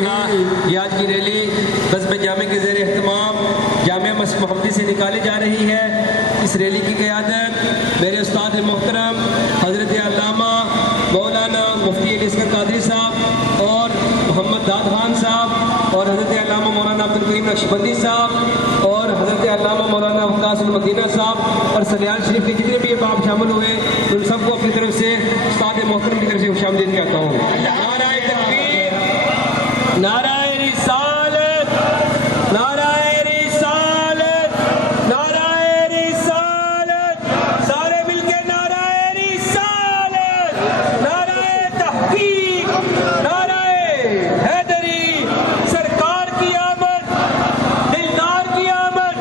یہ آج کی ریلی حزب جامع کے زیر اہتمام جامعہ مسجد محمدی سے نکالی جا رہی ہے۔ اس ریلی کی قیادت میرے استاد محترم حضرت علامہ مولانا مفتی علی اصغر قادری صاحب اور محمد داد خان صاحب اور حضرت علامہ مولانا عبدالکریم نقشبندی صاحب اور حضرت علامہ مولانا وقاص المدینہ صاحب اور سلیان شریف کے جتنے بھی احباب شامل ہوئے ان سب کو اپنی طرف سے استاد محترم کی طرف سے خوش آمدید کہتا ہوں۔ نعرہ تکبیر، نعرہ رسالت، نعرہ رسالت، نعرہ رسالت، سارے مل کے نعرہ رسالت، نعرہ تحقیق، نعرہ حیدری، سرکار کی آمد، دلدار کی آمد،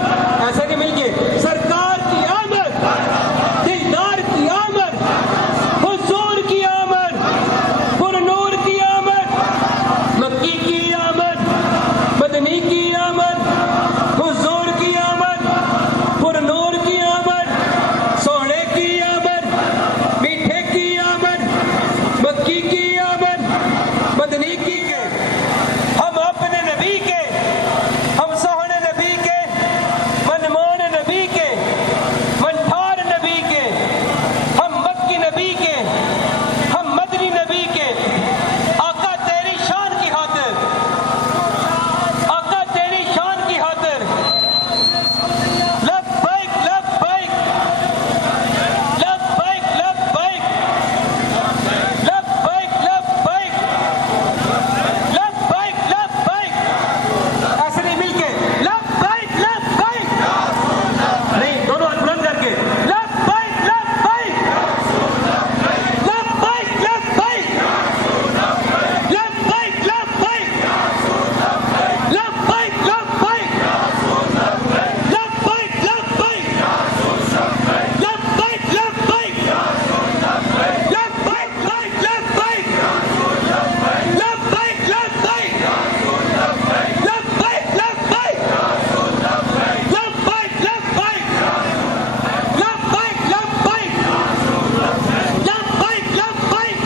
ایسا نہیں مل کے سرکار کی آمد، دلدار کی آمد، حضور کی آمد، پر نور کی آمد، مکی کی آمد، مدنی کی آمد، حضور کی آمد، پر نور کی آمد، سونے کی آمد، میٹھے کی آمد، مکی کی آمد، مدنی کی کے ہم اپنے نبی کے، ہم سونے نبی کے، منمون نبی کے، منٹھار نبی کے، ہم مکی نبی کے، ہم مدنی نبی کے، آقا تیری شان کی خاطر، آقا تیری شان کی خاطر، لبیک لبیک، لبیک لبیک، لبیک لبیک، لبیک لبیک، ایسے نہیں مل کے لبیک لبیک، نہیں دونوں ہاتھ بلند کر کے لبیک لبیک، لبیک لبیک، لبیک لبیک، لبیک لبیک، لبیک لبیک، لبیک لبیک، لبیک لبیک،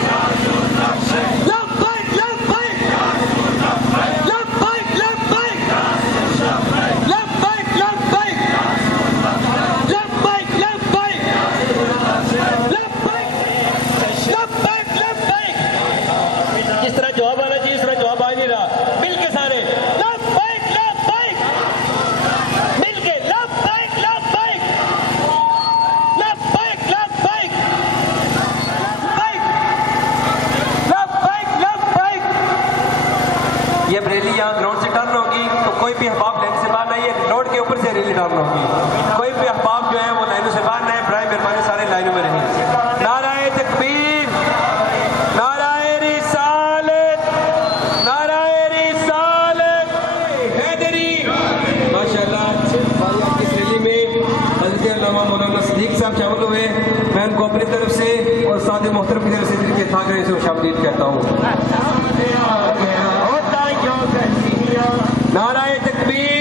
لبیک لبیک، لبیک لبیک، لبیک لبیک، لبیک لبیک، لبیک لبیک، لبیک لبیک، لبیک لبیک، لبیک لبیک، لبیک لبیک، لبیک لبیک، جس طرح جواب آنا چاہیے اس طرح جواب آ نہیں رہا، مل کے سارے لبیک لبیک، مل کے لبیک لبیک، لبیک لبیک، لبیک لبیک۔ یہ ریلی یہاں گراؤنڈ سے ٹرن ہوگی تو کوئی بھی احباب لائن سے باہر نہ آئیے، روڈ کے اوپر سے ریلی ٹرن ہوگی، کوئی بھی احباب جو ہے وہ لائنوں سے باہر نہ آئے، برائے مہربانی سارے لائنوں میں رہیں۔ نعرہ تکبیر، نعرہ رسالت، نعرہ رسالت، حیدری۔ ماشاءاللہ آج کی ریلی میں حضرت علامہ مولانا صدیق صاحب شامل ہوئے، میں ان کو اپنی طرف سے اور استاد محترم کی طرف سے دل کے تھاگرے سے خوش آمدید کہتا ہوں۔ نعرہ تکبیر،